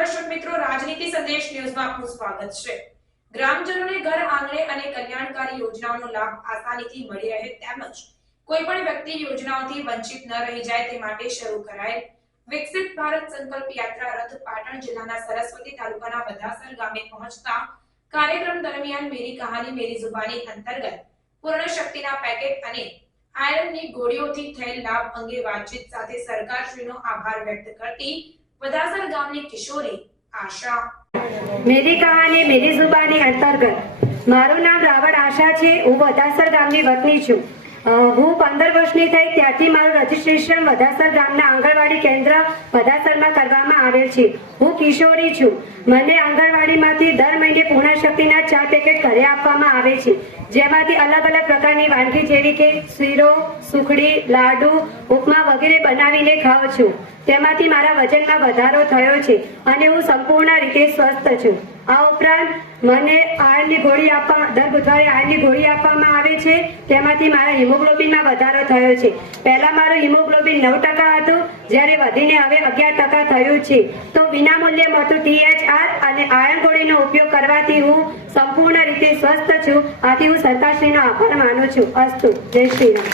દર્શક મિત્રો, રાજનીતિ સંદેશ ન્યૂઝમાં આપનું સ્વાગત છે। ગ્રામજનોને ઘર આંગણે અને કલ્યાણકારી યોજનાઓનો લાભ આસાનીથી મળી રહે તેમજ કોઈ પણ વ્યક્તિ યોજનાઓથી વંચિત ન રહી જાય તે માટે શરૂ કરાયેલ વિકસિત ભારત સંકલ્પ યાત્રા રથ પાટણ જિલ્લાના સરસ્વતી તાલુકાના વધાસર ગામે પહોંચતા કાર્યક્રમ દરમિયાન મેરી કહાની મેરી જુબાની અંતર્ગત પૂર્ણ શક્તિના પેકેટ અને આયરનની ગોળીઓથી થયેલ લાભ અંગે વાતચીત સાથે સરકારશ્રીનો આભાર વ્યક્ત કરતી વધાસર ગામની કિશોરી આશા। मेरी कहानी मेरी जुबानी अंतर्गत मारू नाम रावण आशा छे। हूँ વધાસર ગામની વતની છું। હું 15 વર્ષની થઈ ત્યારથી મારું રજીસ્ટ્રેશન વધાસર ગામના આંગણવાડી કેન્દ્ર વધાસરમાં કરવામાં આવેલ છે। હું કિશોરી છું। મને આંગણવાડીમાંથી દર મહિને પૂર્ણ શક્તિના 4 પેકેટ ઘરે આપવામાં આવે છે, જેમાંથી અલગ અલગ પ્રકારની વાનગી જેવી કે શીરો, સુખડી, લાડુ, ઉપમા વગેરે બનાવીને ખાઉં છું। તેમાંથી મારા વજનમાં વધારો થયો છે અને હું સંપૂર્ણ રીતે સ્વસ્થ છું। આ ઉપરાંત મને આયર્નની ગોળી દર બુધવારે આયર્નની ગોળી આપવામાં આવે છે। તેમાંથી મારા હિમોગ્લોબિનમાં વધારો થયો છે। પહેલા મારું હિમોગ્લોબિન 9% હતું, જ્યારે વધીને હવે 11% થયું છે। તો વિનામૂલ્યે મળતું THR અને આયર્ન ગોળીનો ઉપયોગ કરવાથી હું સંપૂર્ણ રીતે સ્વસ્થ છું। આથી હું સરકારશ્રીનો આભાર માનું છું। અસ્તુ। જય શ્રી રામ।